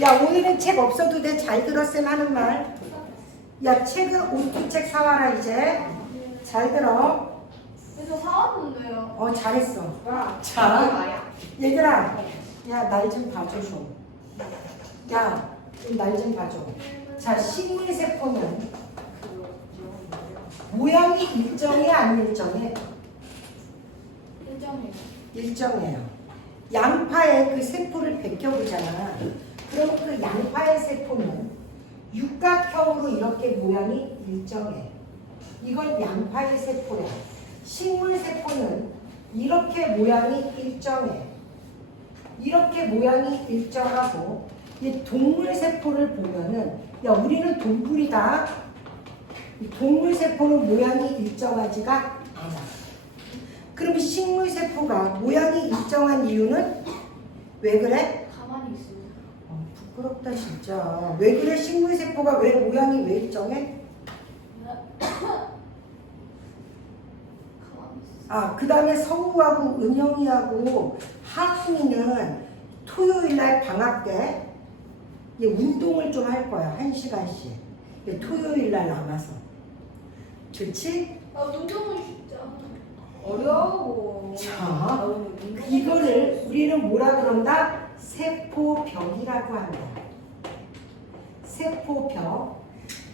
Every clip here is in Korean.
야, 오늘은 책 없어도 돼. 잘 들었음 하는 말. 야, 책은 OT책 사와라 이제. 잘 들어. 저 사왔는데요. 잘했어. 자, 얘들아. 야, 날 좀 봐줘 좀. 야, 날 좀 봐줘. 자, 식물세포는 모양이 일정해 안 일정해? 일정해요. 일정해요. 양파에 그 세포를 벗겨보잖아. 그럼 그 양파의 세포는 육각형으로 이렇게 모양이 일정해. 이건 양파의 세포야. 식물 세포는 이렇게 모양이 일정해. 이렇게 모양이 일정하고, 이 동물 세포를 보면은, 야, 우리는 동물이다. 이 동물 세포는 모양이 일정하지가 않아. 그럼 식물 세포가 모양이 일정한 이유는 왜 그래? 가만히 있어요. 부끄럽다 진짜. 왜 그래? 식물 세포가 왜 모양이 왜 일정해? 그 다음에 성우하고 은영이하고 하은이는 토요일날 방학 때 운동을 좀 할 거야. 1시간씩. 토요일날 남아서. 좋지? 운동은 진짜 어려워. 자, 이거를 우리는 뭐라 그런다? 세포벽이라고 한다. 세포벽.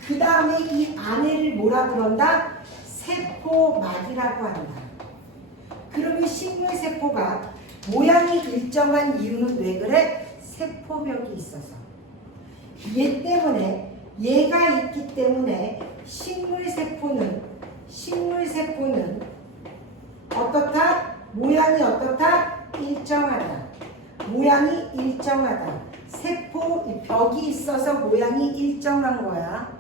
그 다음에 이 안에를 뭐라 그런다? 세포막이라고 한다. 그러면 식물세포가 모양이 일정한 이유는 왜 그래? 세포벽이 있어서. 얘 때문에, 얘가 있기 때문에 식물세포는 어떻다? 모양이 어떻다? 일정하다. 모양이 일정하다. 세포 벽이 있어서 모양이 일정한 거야.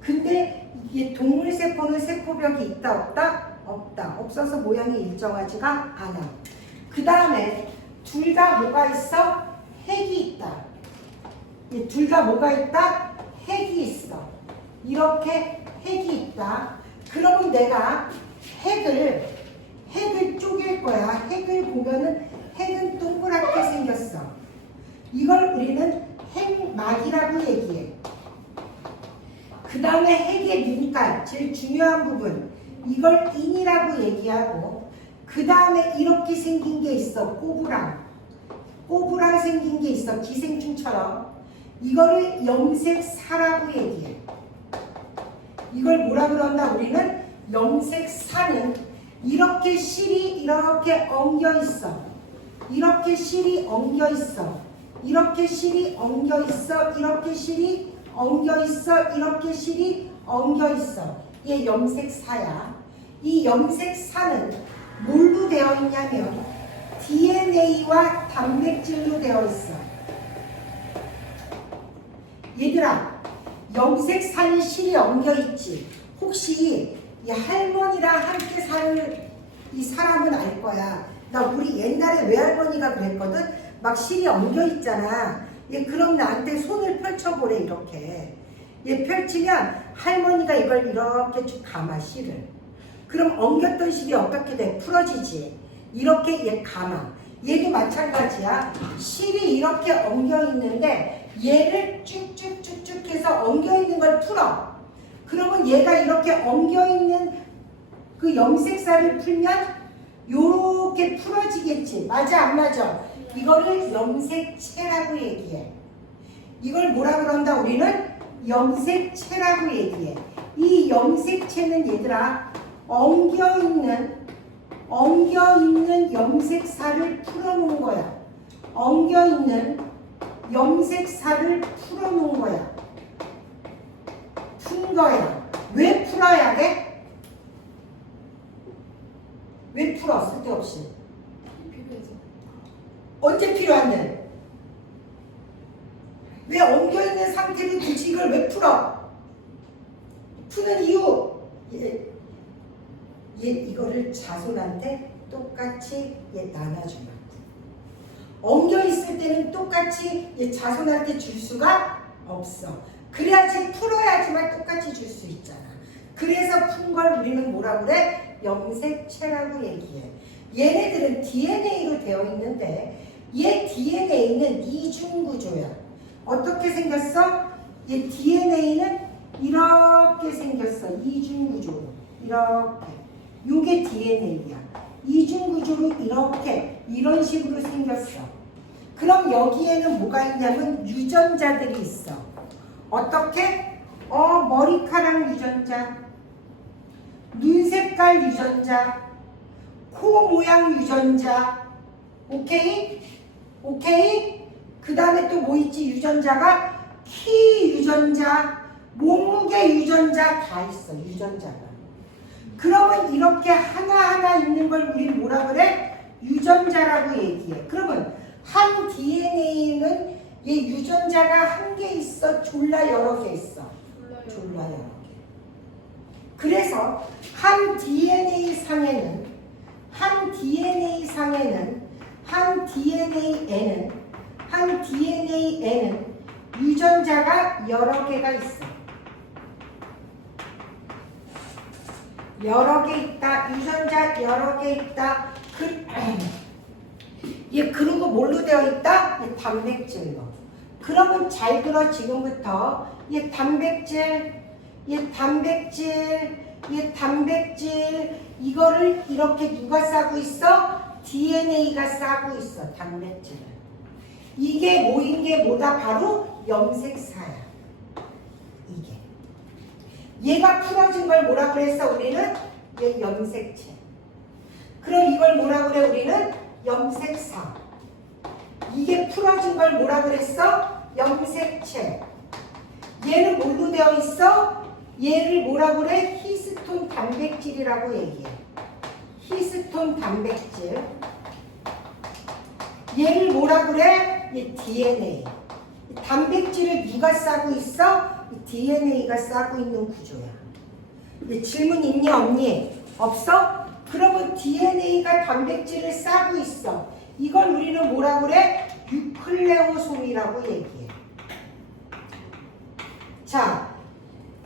근데 이게 동물 세포는 세포벽이 있다 없다? 없다. 없어서 모양이 일정하지가 않아. 그 다음에 둘 다 뭐가 있어? 핵이 있다. 둘 다 뭐가 있다? 핵이 있어. 이렇게 핵이 있다. 그러면 내가 핵을 쪼갤 거야. 핵을 보면은 핵은 동그랗게 생겼어. 이걸 우리는 핵막이라고 얘기해. 그 다음에 핵의 눈깔, 제일 중요한 부분, 이걸 인이라고 얘기하고, 그 다음에 이렇게 생긴 게 있어. 꼬부랑 생긴 게 있어. 기생충처럼. 이거를 염색사라고 얘기해. 이걸 뭐라 그런다? 우리는 염색사는 이렇게 실이 이렇게 엉겨 있어. 이렇게 실이 엉겨 있어. 이렇게 실이 엉겨 있어. 이렇게 실이 엉겨 있어. 이렇게 실이 엉겨 있어. 얘 염색사야. 이 염색사는 뭘로 되어 있냐면 DNA와 단백질로 되어 있어. 얘들아, 염색사는 실이 엉겨 있지. 혹시 이 할머니랑 함께 살 이 사람은 알 거야. 우리 옛날에 외할머니가 그랬거든. 막 실이 엉겨 있잖아. 그럼 나한테 손을 펼쳐보래. 이렇게 펼치면 할머니가 이걸 이렇게 쭉 감아. 실을. 그럼 엉겼던 실이 어떻게 돼? 풀어지지. 이렇게 감아. 얘도 마찬가지야. 실이 이렇게 엉겨 있는데 얘를 쭉쭉쭉쭉 해서 엉겨 있는 걸 풀어. 그러면 얘가 이렇게 엉겨 있는 그 염색사를 풀면 요렇게 풀어지겠지. 맞아 안 맞아? 이거를 염색체라고 얘기해. 이걸 뭐라 그런다? 우리는 염색체라고 얘기해. 이 염색체는 얘들아 엉겨있는 염색사를 풀어놓은 거야. 엉겨있는 염색사를 풀어놓은 거야. 푼 거야. 왜 풀어야 돼? 왜 풀어? 쓸데없이. 필요해서. 언제 필요한데? 왜 엉겨있는 상태로 두지? 이걸 왜 풀어? 푸는 이유. 얘 이거를 자손한테 똑같이 나눠주려고. 엉겨있을 때는 똑같이 자손한테 줄 수가 없어. 그래야지 풀어야지만 똑같이 줄 수 있잖아. 그래서 푼 걸 우리는 뭐라 그래? 염색체라고 얘기해. 얘네들은 DNA로 되어 있는데 얘 DNA는 이중 구조야. 어떻게 생겼어? 얘 DNA는 이렇게 생겼어. 이중 구조로. 이렇게. 요게 DNA야. 이중 구조로 이렇게 이런 식으로 생겼어. 그럼 여기에는 뭐가 있냐면 유전자들이 있어. 어떻게? 머리카락 유전자, 눈 색깔 유전자, 코 모양 유전자. 오케이? 오케이? 그 다음에 또 뭐 있지? 유전자가 키 유전자, 몸무게 유전자 다 있어. 유전자가. 그러면 이렇게 하나하나 있는 걸 우리는 뭐라 그래? 유전자라고 얘기해. 그러면 한 DNA는 얘 유전자가 한 개 있어? 졸라 여러 개 있어? 졸라 여러 개. 그래서 한 DNA에는 유전자가 여러 개가 있어. 여러 개 있다. 유전자 여러 개 있다. 그리고 뭘로 되어 있다? 얘 단백질로. 그러면 잘 들어. 지금부터 얘 단백질 이거를 이렇게 누가 싸고 있어? DNA가 싸고 있어. 단백질을. 이게 모인 게 뭐다? 바로 염색사야. 이게. 얘가 풀어진 걸 뭐라 그랬어? 우리는 얘 염색체. 그럼 이걸 뭐라 그래? 우리는 염색사. 이게 풀어진 걸 뭐라 그랬어? 염색체. 얘는 뭘로 되어 있어? 얘를 뭐라 그래? 히스톤 단백질이라고 얘기해. 히스톤 단백질. 얘를 뭐라 그래? 얘 DNA. 단백질을 누가 싸고 있어? DNA가 싸고 있는 구조야. 질문 있니 없니? 없어? 그러면 DNA가 단백질을 싸고 있어. 이걸 우리는 뭐라 그래? 뉴클레오솜이라고 얘기해. 자,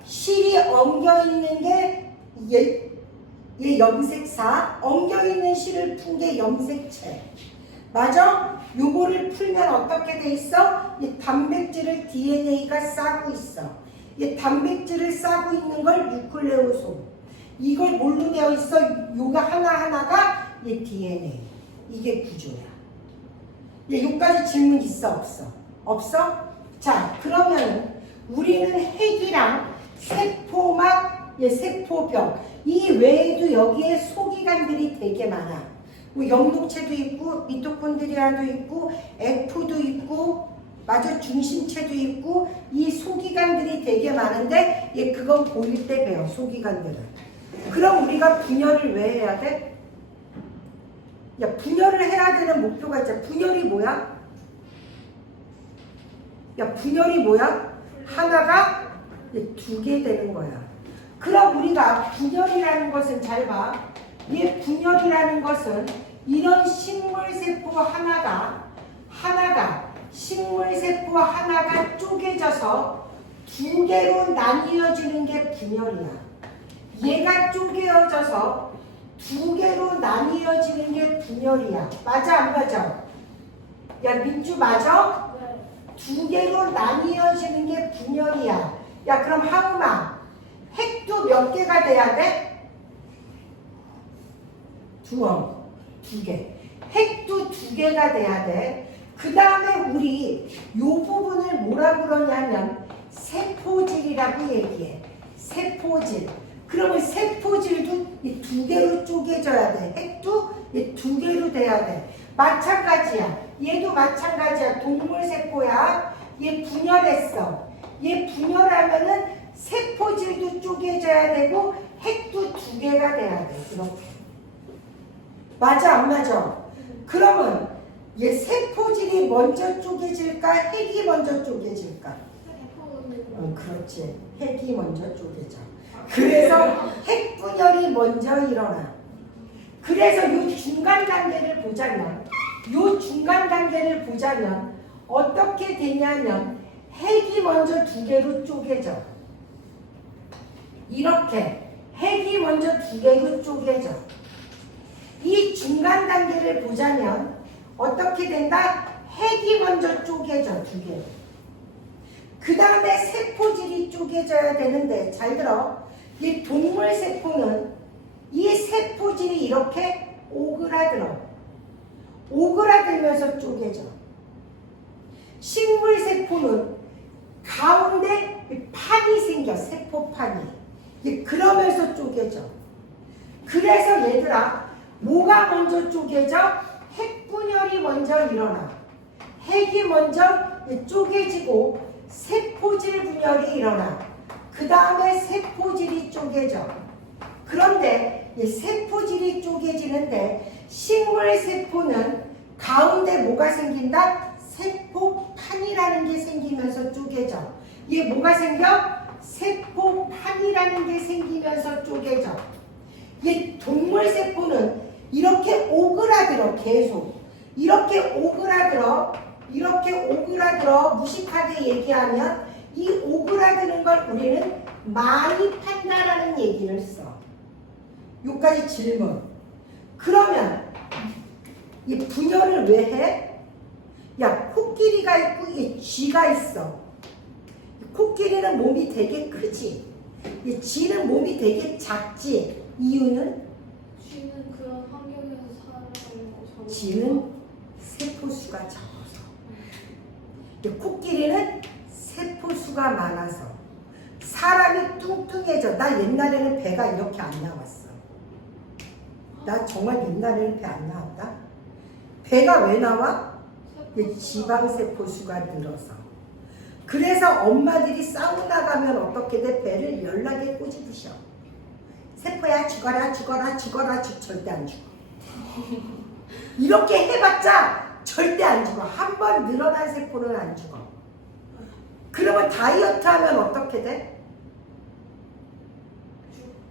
실이 엉겨있는 게 얘 염색사, 엉겨있는 실을 푼 게 염색체. 맞아? 요거를 풀면 어떻게 돼 있어? 이 단백질을 DNA가 싸고 있어. 이 단백질을 싸고 있는 걸 뉴클레오솜. 이걸 뭘로 되어 있어? 요가 하나하나가 얘 DNA. 이게 구조야. 여기까지 질문 있어? 없어? 없어? 자, 그러면 우리는 핵이랑 세포막, 세포벽, 이 외에도 여기에 소기관들이 되게 많아. 뭐 영독체도 있고, 미토콘드리아도 있고, F도 있고, 맞아, 중심체도 있고, 이 소기관들이 되게 많은데, 그건 보일 때 배워, 소기관들은. 그럼 우리가 분열을 왜 해야 돼? 분열을 해야 되는 목표가 있잖아. 분열이 뭐야? 분열이 뭐야? 하나가 두 개 되는 거야. 그럼 우리가 분열이라는 것은 잘 봐. 이 분열이라는 것은 이런 식물세포 하나가 식물세포 하나가 쪼개져서 두 개로 나뉘어지는 게 분열이야. 얘가 쪼개져서 두 개로 나뉘어지는 게 분열이야. 맞아 안 맞아? 야 민주 맞아? 네. 두 개로 나뉘어지는 게 분열이야. 야 그럼 하은아, 핵도 몇 개가 돼야 돼? 두 개. 핵도 두 개가 돼야 돼. 그 다음에 우리 요 부분을 뭐라 그러냐면 세포질이라고 얘기해. 세포질. 그러면 세포질도 이 두 개로 쪼개져야 돼. 핵도 이 두 개로 돼야 돼. 마찬가지야. 얘도 마찬가지야. 동물세포야. 얘 분열했어. 얘 분열하면은 세포질도 쪼개져야 되고 핵도 두 개가 돼야 돼. 이렇게. 맞아 안 맞아? 그러면 얘 세포질이 먼저 쪼개질까? 핵이 먼저 쪼개질까? 그렇지. 핵이 먼저 쪼개져. 그래서 핵분열이 먼저 일어나. 그래서 요 중간 단계를 보자면 어떻게 되냐면 핵이 먼저 두 개로 쪼개져. 이렇게 핵이 먼저 두 개로 쪼개져. 이 중간 단계를 보자면 어떻게 된다? 핵이 먼저 쪼개져, 두 개. 그 다음에 세포질이 쪼개져야 되는데, 잘 들어. 이 동물 세포는 이 세포질이 이렇게 오그라들어. 오그라들면서 쪼개져. 식물 세포는 가운데 판이 생겨, 세포판이. 그러면서 쪼개져. 그래서 얘들아, 뭐가 먼저 쪼개져? 핵분열이 먼저 일어나. 핵이 먼저 쪼개지고 세포질 분열이 일어나. 그 다음에 세포질이 쪼개져. 그런데 이 세포질이 쪼개지는데 식물 세포는 가운데 뭐가 생긴다? 세포판이라는 게 생기면서 쪼개져. 이게 뭐가 생겨? 세포판이라는 게 생기면서 쪼개져. 이 동물 세포는 이렇게 오그라들어, 계속. 이렇게 오그라들어, 무식하게 얘기하면 이 오그라드는 걸 우리는 많이 판다라는 얘기를 써. 여기까지 질문. 그러면 이 분열을 왜 해? 야, 코끼리가 있고 이 쥐가 있어. 코끼리는 몸이 되게 크지. 이 쥐는 몸이 되게 작지. 이유는? 쥐는 그런 환경에서 살아가고 쥐는 세포수가 적어서. 이 코끼리는 세포수가 많아서. 사람이 뚱뚱해져. 나 옛날에는 배가 이렇게 안 나왔어. 나 정말 옛날에는 배 안 나왔다. 배가 왜 나와? 지방세포수가 늘어서. 그래서 엄마들이 사우나 가면 어떻게 돼? 배를 연락에 꼬집으셔. 세포야 죽어라 죽어라 죽어라 절대 안 죽어. 이렇게 해봤자 절대 안 죽어. 한 번 늘어난 세포는 안 죽어. 그러면 다이어트 하면 어떻게 돼?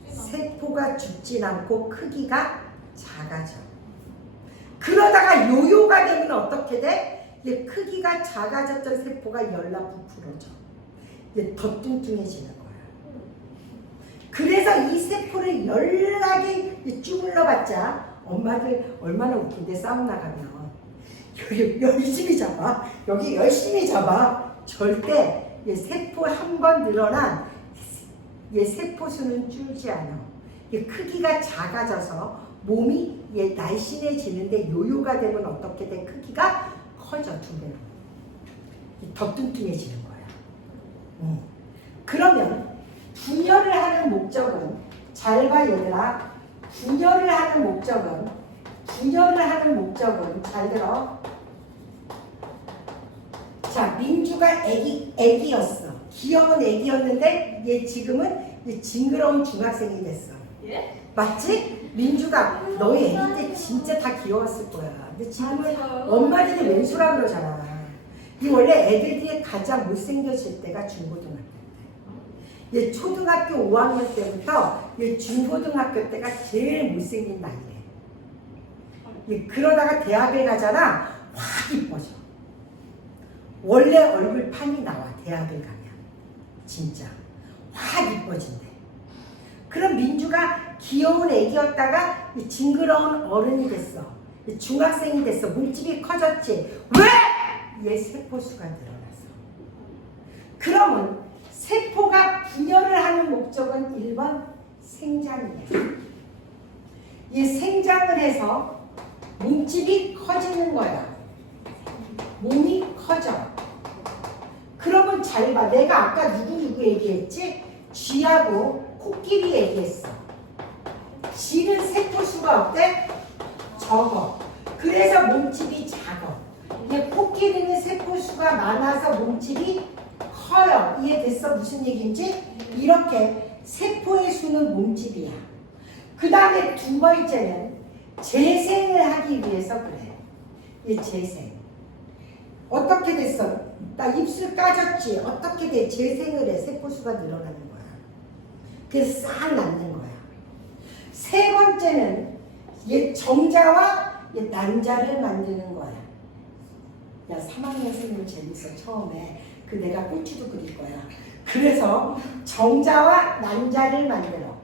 세포가 죽진 않고 크기가 작아져. 그러다가 요요가 되면 어떻게 돼? 크기가 작아졌던 세포가 열나 부풀어져. 더 뚱뚱해지는 거야. 그래서 이 세포를 연락에 쭈물러봤자 엄마들 얼마나 웃긴데 사우나 가면 여기 열심히 잡아. 여기 열심히 잡아. 절대 세포 한 번 늘어난 세포 수는 줄지 않아. 크기가 작아져서 몸이 날씬해지는데 요요가 되면 어떻게 돼? 크기가 커져, 두 배로. 더 뚱뚱해지는 거야. 그러면 분열을 하는 목적은, 잘 봐 얘들아. 분열을 하는 목적은 잘 들어. 자, 민주가 애기였어. 귀여운 애기였는데 얘 지금은 징그러운 중학생이 됐어. 예? 맞지? 민주가 너희 애기 때 진짜 다 귀여웠을 거야. 근데 지금은 엄마들이 왼수라 그러잖아. 이 원래 애들이 가장 못생겨질 때가 중고등학교 때. 얘 초등학교 5학년 때부터 얘 중고등학교 때가 제일 못생긴 나이래. 얘 그러다가 대학에 가잖아. 확 이뻐져. 원래 얼굴판이 나와. 대학을 가면. 진짜. 확 이뻐진대. 그럼 민주가 귀여운 애기였다가 징그러운 어른이 됐어. 중학생이 됐어. 몸집이 커졌지. 왜? 얘 세포수가 늘어났어. 그러면 세포가 분열을 하는 목적은 1번 생장이에요. 얘 생장을 해서 몸집이 커지는 거야. 몸이 커져. 그러면 잘 봐. 내가 아까 누구 얘기했지? 쥐하고 코끼리 얘기했어. 쥐는 세포수가 어때? 적어. 그래서 몸집이 작아. 이제 코끼리는 세포수가 많아서 몸집이 커요. 이해됐어? 무슨 얘기인지? 이렇게 세포의 수는 몸집이야. 그 다음에 두 번째는 재생을 하기 위해서 그래. 이 재생. 어떻게 됐어? 나 입술 까졌지? 어떻게 돼? 재생을 해. 세포수가 늘어나는 거야. 그래서 싹 낳는 거야. 세 번째는 얘 정자와 얘 난자를 만드는 거야. 야, 3학년 선생님 재밌어. 처음에 그 내가 꼴찌도 그릴 거야. 그래서 정자와 난자를 만들어.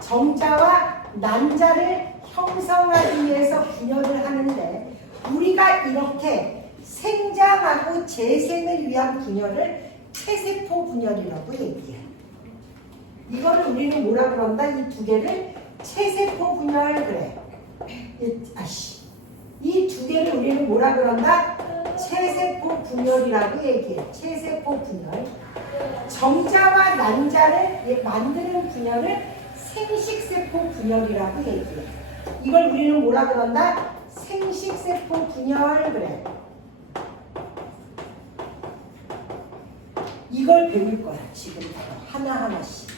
정자와 난자를 형성하기 위해서 분열을 하는데 우리가 이렇게 생장하고 재생을 위한 분열을 체세포 분열이라고 얘기해. 이거를 우리는 뭐라 그런다? 이 두 개를 체세포 분열 그래. 이 두 개를 우리는 뭐라 그런다? 체세포 분열이라고 얘기해. 체세포 분열. 정자와 난자를 만드는 분열을 생식세포 분열이라고 얘기해. 이걸 우리는 뭐라 그런다? 생식세포 분열 그래. 이걸 배울 거야 지금부터 하나하나씩.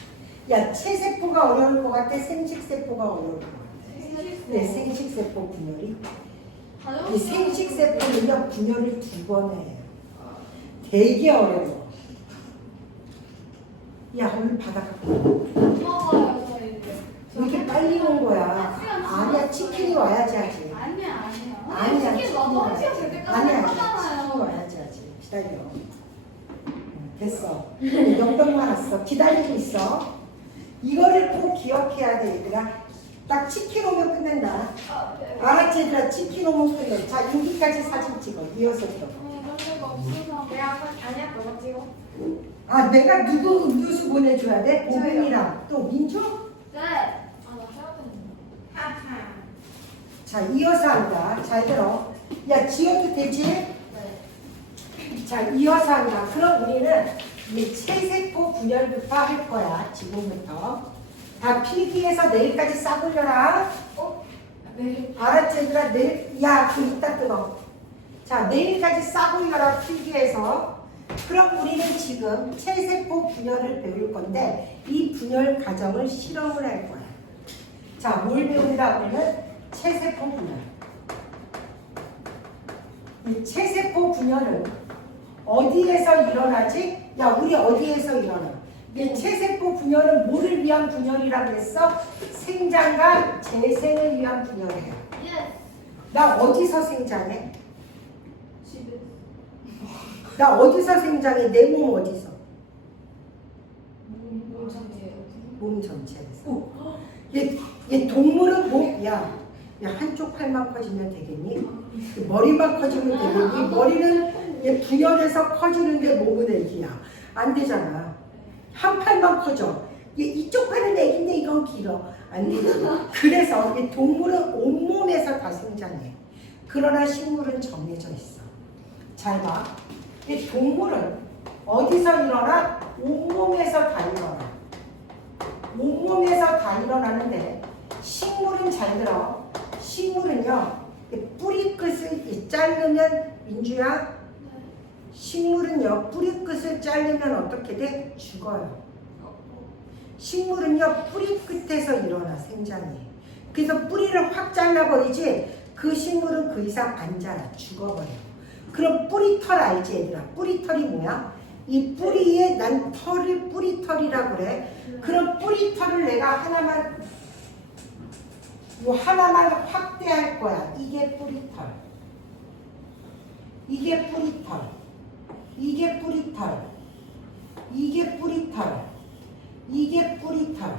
야, 체세포가 어려울 것 같아? 생식세포가 어려울 것 같아? 네, 생식세포 분열이. 이 생식세포는요 분열을 2번 해. 되게 어려워. 야, 오늘 바닥 먹어요 저희. 왜 이렇게 빨리 온 거야? 아니야, 치킨이 와야지 하지. 아니야. 아니야, 치킨 너무 한시간 될 때까지 아니야, 하잖아요. 치킨이 와야지 하지. 기다려. 됐어. 영병만 왔어. 기다리고 있어. 이거를 꼭 기억해야 돼, 얘들아. 딱 치킨 오면 끝낸다. 네. 알았지, 얘들아? 치킨 오면 끝내. 자, 여기까지 사진 찍어. 이어서 또. 이런 데가 없어서. 내가 아니야 너가 찍어. 아, 내가 누구 음료수 보내줘야 돼? 보빈이랑 또 민주? 네. 아, 나 해야 되는데. 하하. 자, 이어서 한다. 잘 들어. 야, 지어도 되지? 네. 자, 이어서 한다. 그럼 우리는 이 체세포 분열부터 할 거야. 지금부터. 다 필기해서 내일까지 싸돌려라. 네. 알았지, 얘들아? 내일, 야, 그 이따 뜯어. 자, 내일까지 싸돌려라. 필기해서. 그럼 우리는 지금 체세포 분열을 배울 건데 이 분열 과정을 실험을 할 거야. 자, 뭘 배운다 하면은 체세포 분열. 이 체세포 분열은 어디에서 일어나지? 야, 우리 어디에서 일어나? 이 체세포 분열은 뭐를 위한 분열이라고 했어? 생장과 재생을 위한 분열이야. 예. 나 어디서 생장해? 집에. 나 어디서 생장해? 내 몸 어디서? 몸 상태예요. 몸 전체에서. 얘 동물은 뭐? 야, 한쪽 팔만 커지면 되겠니? 머리만 커지면 되겠니? 머리는 얘 분열해서 커지는데 몸은 애기야. 안 되잖아. 한 팔만 커져. 얘 이쪽 팔은 애기인데 이건 길어. 안 되지. 그래서 이 동물은 온몸에서 다 생장해. 그러나 식물은 정해져 있어. 잘 봐. 이 동물은 어디서 일어나? 온몸에서 다 일어나. 온몸에서 다 일어나는데 식물은 잘 들어. 식물은요, 뿌리 끝을 자르면, 민주야, 식물은요, 뿌리 끝을 자르면 어떻게 돼? 죽어요. 식물은요, 뿌리 끝에서 일어나, 생장이. 그래서 뿌리를 확 잘라버리지, 그 식물은 그 이상 안 자라, 죽어버려. 그럼 뿌리털 알지, 얘들아? 뿌리털이 뭐야? 이 뿌리에 난 털을 뿌리털이라고 그래. 그럼 뿌리털을 내가 하나만 확대할 거야. 이게 뿌리털. 이게 뿌리털. 이게 뿌리털. 이게 뿌리털. 이게 뿌리털.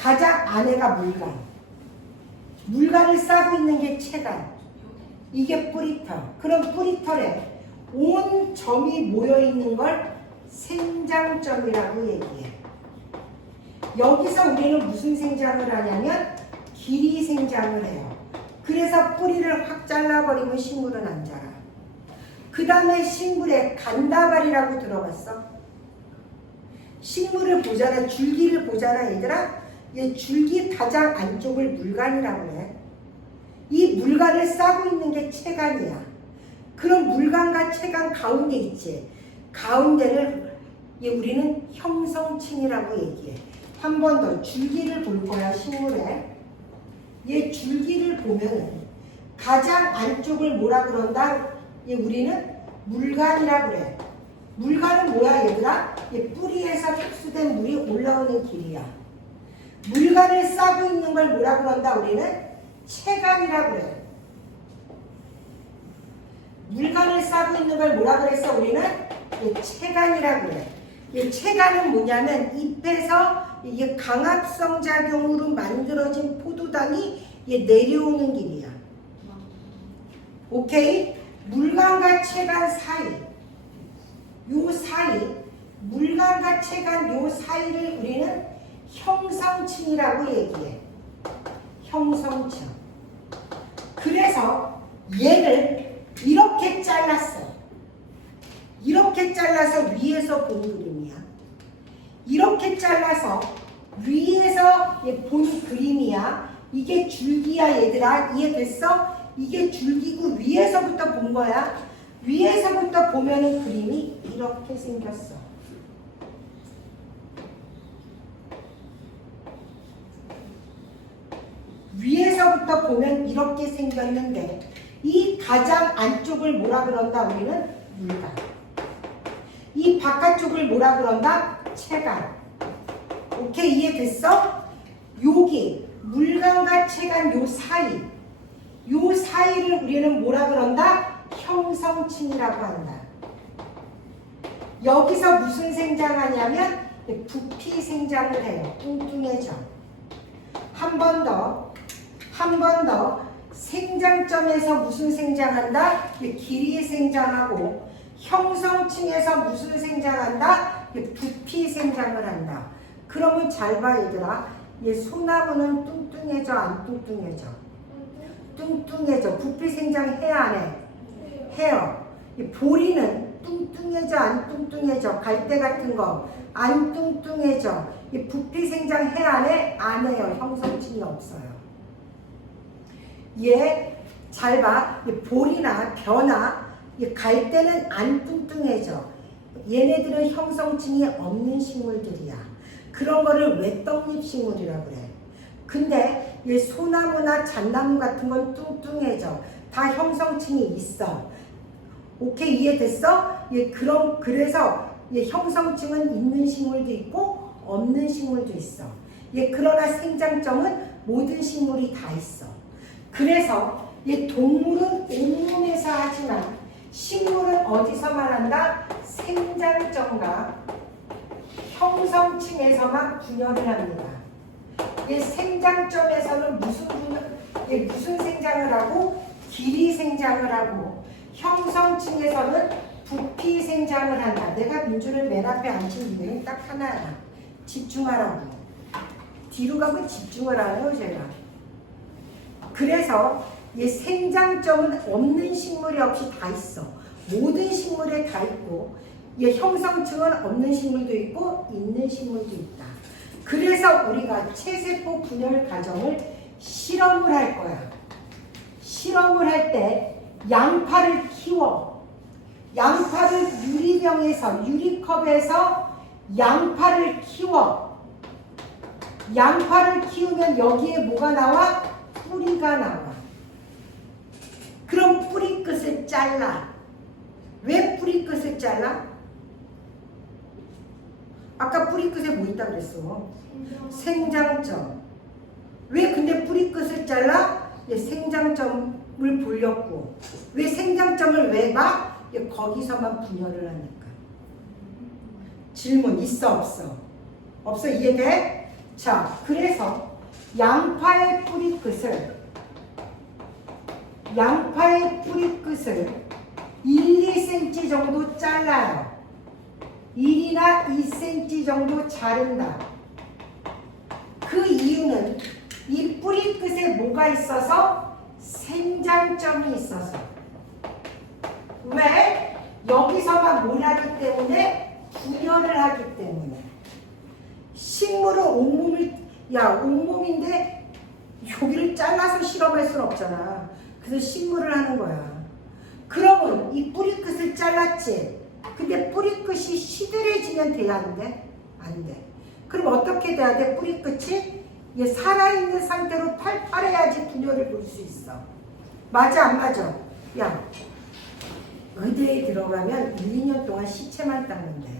가장 안에가 물간. 물간을 싸고 있는 게 체간. 이게 뿌리털. 그럼 뿌리털에 온 점이 모여 있는 걸 생장점이라고 얘기해. 여기서 우리는 무슨 생장을 하냐면 길이 생장을 해요. 그래서 뿌리를 확 잘라버리면 식물은 안 자라. 그 다음에 식물에 간다발이라고 들어봤어? 식물을 보잖아. 줄기를 보잖아, 얘들아. 이 줄기 가장 안쪽을 물간이라고 해. 이 물간을 싸고 있는 게 체간이야. 그럼 물간과 체간 가운데 있지. 가운데를 우리는 형성층이라고 얘기해. 한 번 더 줄기를 볼 거야, 식물에. 얘 줄기를 보면 가장 안쪽을 뭐라 그런다? 우리는 물간이라고 그래. 물간은 뭐야, 얘들아? 뿌리에서 흡수된 물이 올라오는 길이야. 물간을 싸고 있는 걸 뭐라 그런다? 우리는 체간이라고 그래. 물간을 싸고 있는 걸 뭐라 그랬어? 우리는 체간이라고 그래. 이 체간은 뭐냐면 잎에서 이게 강압성 작용으로 만들어진 포도당이 내려오는 길이야. 오케이? 물감과 체간 사이, 요 사이, 물감과 체간 요 사이를 우리는 형성층이라고 얘기해. 형성층. 그래서 얘를 이렇게 잘랐어. 이렇게 잘라서 위에서 본 그림이야. 이렇게 잘라서 위에서 본 그림이야. 이게 줄기야 얘들아. 이해됐어? 이게 줄기고 위에서부터 본 거야. 위에서부터 보면은 그림이 이렇게 생겼어. 위에서부터 보면 이렇게 생겼는데 이 가장 안쪽을 뭐라 그런다? 우리는 물감. 이 바깥쪽을 뭐라 그런다? 체간. 오케이, 이해됐어? 여기 물감과 체간 요 사이, 요 사이를 우리는 뭐라 그런다? 형성층이라고 한다. 여기서 무슨 생장하냐면 부피 생장을 해요. 뚱뚱해져. 한 번 더 생장점에서 무슨 생장한다? 길이 생장하고 형성층에서 무슨 생장한다? 부피 생장을 한다. 그러면 잘 봐 얘들아. 얘 소나무는 뚱뚱해져 안 뚱뚱해져? 뚱뚱해져. 부피 생장 해야 안 해? 해요. 보리는 뚱뚱해져 안 뚱뚱해져? 갈대 같은 거 안 뚱뚱해져. 부피 생장 해야 안 해? 안 해요. 형성층이 없어요. 얘 잘 봐. 보리나 벼나 갈대는 안 뚱뚱해져. 얘네들은 형성층이 없는 식물들이야. 그런 거를 외떡잎 식물이라고 그래. 근데 얘 소나무나 잣나무 같은 건 뚱뚱해져. 다 형성층이 있어. 오케이, 이해됐어? 그래서 얘 형성층은 있는 식물도 있고 없는 식물도 있어. 그러나 생장점은 모든 식물이 다 있어. 그래서 동물은 온몸에서 하지만 식물은 어디서만 한다? 생장점과 형성층에서만 분열을 합니다. 생장점에서는 무슨 생장을 하고? 길이 생장을 하고, 형성층에서는 부피 생장을 한다. 내가 민주를 맨 앞에 앉힌 이유는 딱 하나야. 집중하라고. 뒤로 가면 집중을 안 해요, 제가. 그래서 생장점은 없는 식물이 없이 다 있어. 모든 식물에 다 있고, 형성층은 없는 식물도 있고 있는 식물도 있다. 그래서 우리가 체세포 분열 과정을 실험을 할 거야. 실험을 할 때 양파를 키워. 양파를 유리병에서, 유리컵에서 양파를 키워. 양파를 키우면 여기에 뭐가 나와? 뿌리가 나와. 그럼 뿌리 끝을 잘라. 왜 뿌리 끝을 잘라? 아까 뿌리 끝에 뭐 있다 그랬어? 생장점. 왜 근데 뿌리 끝을 잘라? 생장점을 보려고. 왜 생장점을 왜 봐? 거기서만 분열을 하니까. 질문 있어 없어? 없어? 이해돼? 자, 그래서 양파의 뿌리 끝을 1, 2cm 정도 잘라요. 1이나 2cm 정도 자른다. 그 이유는 이 뿌리 끝에 뭐가 있어서? 생장점이 있어서. 왜? 여기서만 뭘 하기 때문에? 분열을 하기 때문에. 식물은 온몸인데 여기를 잘라서 실험할 수는 없잖아. 그래서 식물을 하는 거야. 그러면 이 뿌리 끝을 잘랐지? 근데 뿌리 끝이 시들해지면 돼야 안 돼? 안 돼. 그럼 어떻게 돼야 돼? 뿌리 끝이 살아있는 상태로 팔팔해야지 분열을 볼 수 있어. 맞아 안 맞아? 야, 의대에 들어가면 1, 2년 동안 시체만 닦는데.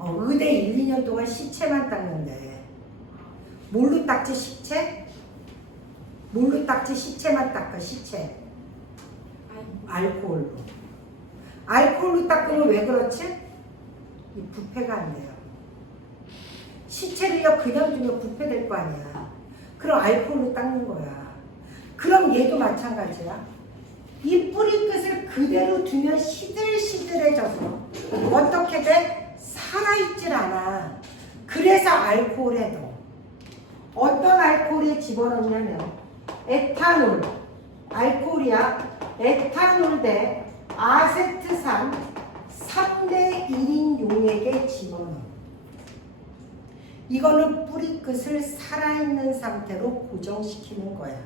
의대 1, 2년 동안 시체만 닦는데. 뭘로 닦지 시체? 뭘로 닦지? 시체만 닦아. 시체. 알코올로. 알코올로 닦으면 왜 그렇지? 이 부패가 안 돼요. 시체를요 그냥 두면 부패될 거 아니야. 그럼 알코올로 닦는 거야. 그럼 얘도 마찬가지야. 이 뿌리 끝을 그대로 두면 시들시들해져서 어떻게 돼? 살아있질 않아. 그래서 알코올에 넣어. 어떤 알코올에 집어넣냐면 에탄올, 알코올이야. 에탄올 대 아세트산 3대 1인 용액에 집어넣어. 이거는 뿌리 끝을 살아있는 상태로 고정시키는 거야.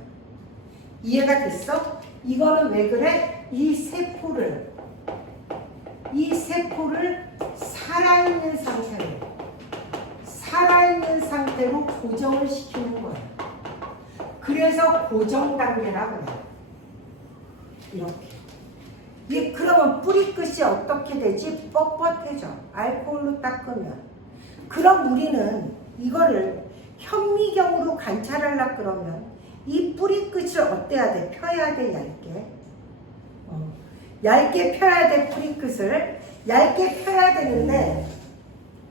이해가 됐어? 이거는 왜 그래? 이 세포를 살아있는 상태로 고정을 시키는 거야. 그래서 고정 단계라고 해. 이렇게. 그러면 뿌리 끝이 어떻게 되지? 뻣뻣해져. 알코올로 닦으면. 그럼 우리는 이거를 현미경으로 관찰하려고 그러면 이 뿌리 끝을 어때야 돼? 펴야 돼, 얇게. 얇게 펴야 돼, 뿌리 끝을. 얇게 펴야 되는데,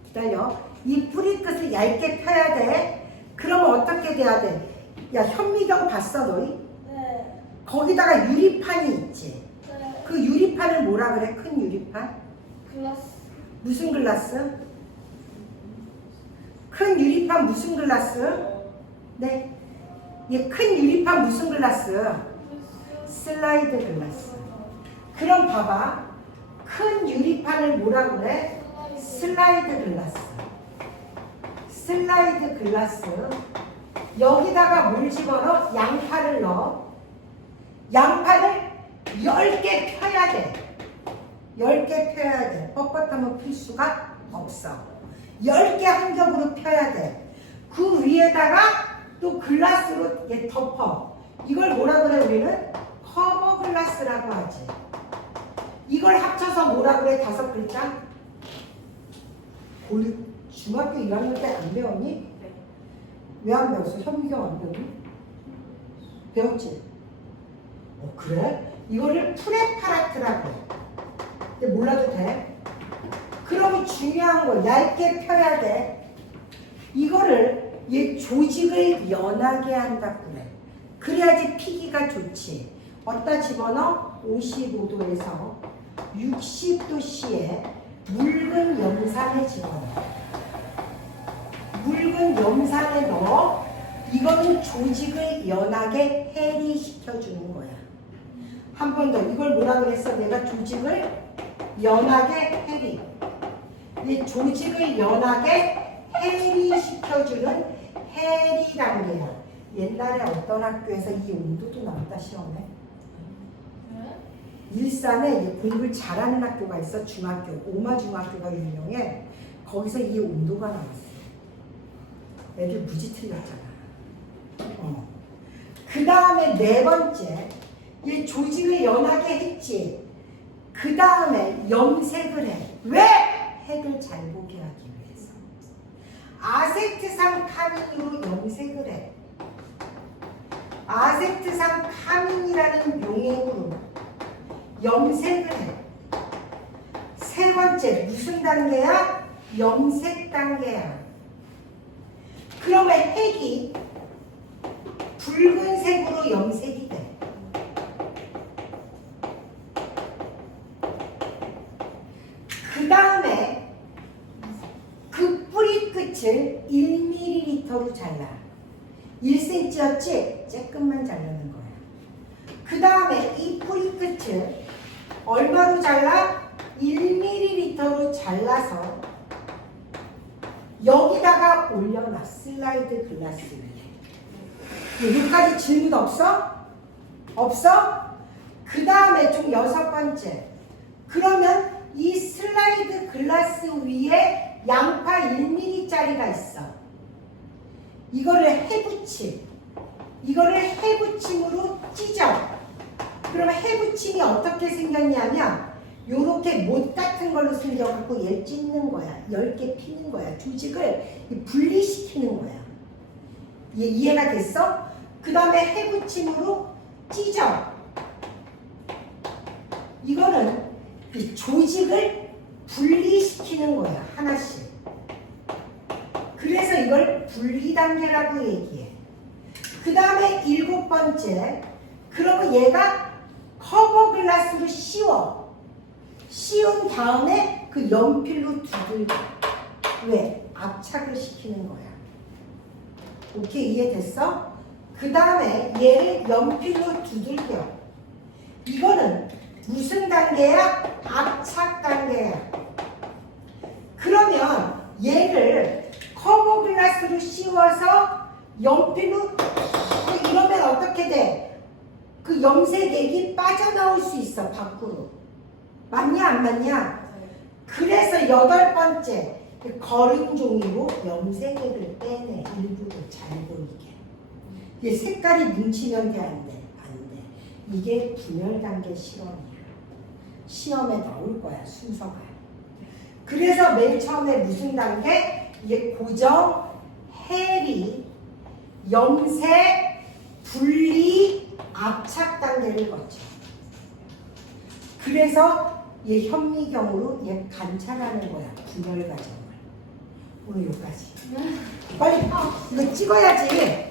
기다려. 이 뿌리 끝을 얇게 펴야 돼. 그러면 어떻게 돼야 돼? 야, 현미경 봤어, 너희? 네. 거기다가 유리판이 있지. 네. 그 유리판을 뭐라 그래? 큰 유리판? 글라스. 무슨 글라스? 큰 유리판 무슨 글라스? 네. 큰 유리판 무슨 글라스? 슬라이드 글라스. 그럼 봐봐. 큰 유리판을 뭐라 그래? 슬라이드 글라스. 슬라이드 글라스. 여기다가 뭘 집어넣어? 양파를 넣어. 양파를 10개 펴야 돼. 10개 펴야 돼. 뻣뻣하면 필 수가 없어. 10개 한 겹으로 펴야 돼. 그 위에다가 또 글라스로 얘 덮어. 이걸 뭐라 그래 우리는? 커버 글라스라고 하지. 이걸 합쳐서 뭐라 그래? 5글자? 중학교 1학년 때 안 배웠니? 네. 왜 안 배웠어? 현미경 안 배웠니? 배웠지? 그래? 이거를 프레파라트라고 해. 근데 몰라도 돼? 그러면 중요한 거 얇게 펴야 돼. 이거를 얘 조직을 연하게 한다고 그래. 그래야지 피기가 좋지. 어디다 집어넣어? 55도에서 60도씨에 묽은 염산에 집어넣어. 묽은 염산에 넣어. 이거는 조직을 연하게 해리시켜주는 거야. 한 번 더. 이걸 뭐라 그랬어? 내가 조직을 연하게 해리. 이 조직을 연하게 해리시켜주는 해리 단계야. 옛날에 어떤 학교에서 이 온도도 나왔다 시험에. 일산에 공부를 잘하는 학교가 있어. 중학교. 오마중학교가 유명해. 거기서 이 온도가 나왔어. 애들 무지 틀렸잖아. 그 다음에 4번째. 얘 조직을 연하게 했지. 그 다음에 염색을 해. 왜? 핵을 잘 보게 하기 위해서. 아세트산 카민으로 염색을 해. 아세트산 카민이라는 용액으로 염색을 해. 3번째 무슨 단계야? 염색 단계야. 그러면 핵이 붉은색으로 염색이 돼. 그 다음에 그 뿌리 끝을 1ml로 잘라. 1cm였지? 조금만 자르는 거야. 그 다음에 이 뿌리 끝을 얼마로 잘라? 1ml로 잘라서 여기다가 올려놔. 슬라이드 글라스 위에. 여기까지 질문 없어? 없어? 그 다음에 총 6번째. 그러면 이 슬라이드 글라스 위에 양파 1mm짜리가 있어. 이거를 해붙임. 이거를 해붙임으로 찢어. 그러면 해붙임이 어떻게 생겼냐면 요렇게 못 같은 걸로 생겨갖고 얘를 찢는 거야. 10개 피는 거야. 조직을 분리시키는 거야. 이해가 됐어? 그 다음에 해붙임으로 찢어. 이거는 그 조직을 분리시키는 거야. 하나씩. 그래서 이걸 분리 단계라고 얘기해. 그 다음에 7번째. 그러면 얘가 커버 글라스로 씌워. 씌운 다음에 그 연필로 두들겨. 왜? 압착을 시키는 거야. 오케이, 이해됐어? 그 다음에 얘를 연필로 두들겨. 이거는 무슨 단계야? 압착 단계야. 그러면 얘를 커버 글라스로 씌워서 연필로 이러면 어떻게 돼? 그 염색액이 빠져나올 수 있어, 밖으로. 맞냐, 안 맞냐? 그래서 8번째, 거름 종이로 염색액을 빼내. 일부러 잘 보이게. 이게 색깔이 뭉치면 돼, 안 돼? 안 돼. 이게 분열 단계 실험이야. 시험에 나올 거야, 순서가. 그래서 맨 처음에 무슨 단계? 이게 고정, 해리, 염색, 분리, 압착 단계를 거쳐. 그래서 얘 현미경으로 얘 관찰하는 거야, 분열 과정을. 오늘 여기까지. 빨리 이거 찍어야지.